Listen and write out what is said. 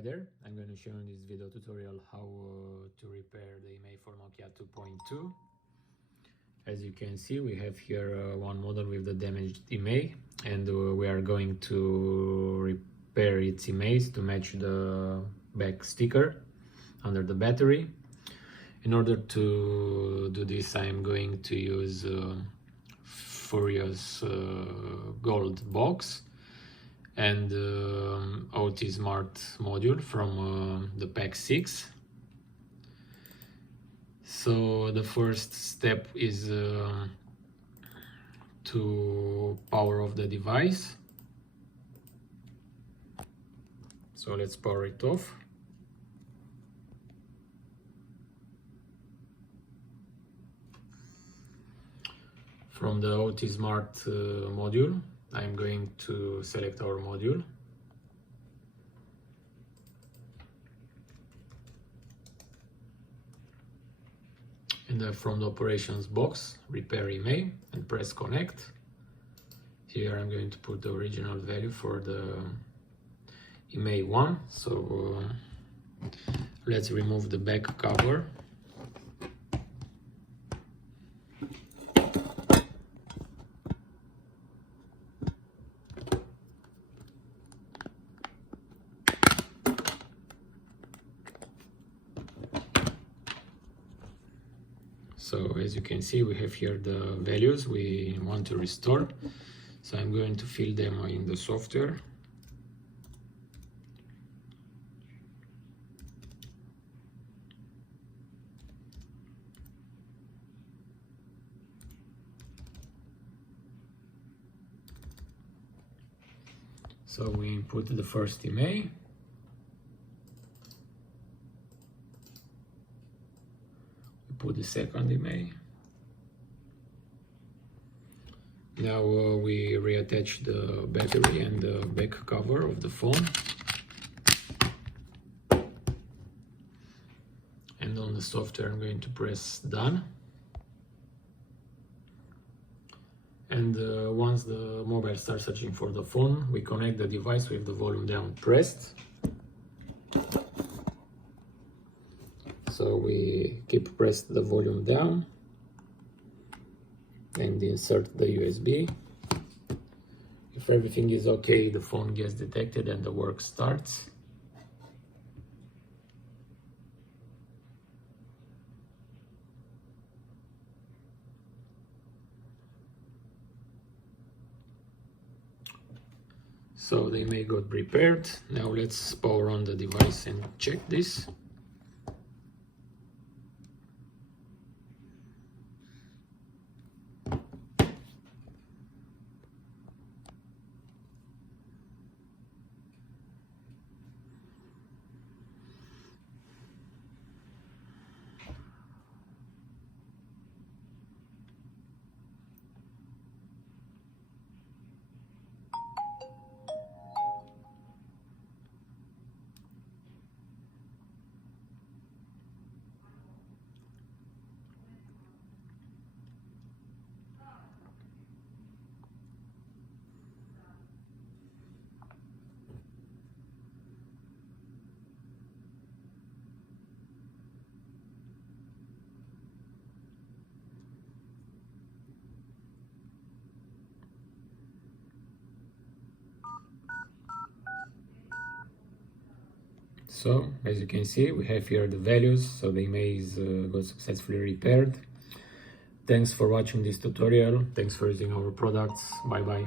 Hi there, I'm going to show in this video tutorial how to repair the Imei for Nokia 2.2. As you can see, we have here one model with the damaged Imei, and we are going to repair its Imeis to match the back sticker under the battery. In order to do this, I am going to use Furiousgold box and OT Smart module from the pack 6. So the first step is to power off the device. So let's power it off. From the OT Smart module, I'm going to select our module. And from the operations box, repair Imei and press connect. Here I'm going to put the original value for the Imei 1. So let's remove the back cover. So as you can see, we have here the values we want to restore. So I'm going to fill them in the software. So we input the first Imei. Put the second Imei. Now we reattach the battery and the back cover of the phone. And on the software I'm going to press done. And once the mobile starts searching for the phone, we connect the device with the volume down pressed. So we keep pressed the volume down and insert the USB. If everything is okay, the phone gets detected and the work starts. So the Imei got prepared. Now let's power on the device and check this. So as you can see, we have here the values. So the Imei got successfully repaired. Thanks for watching this tutorial. Thanks for using our products. Bye bye.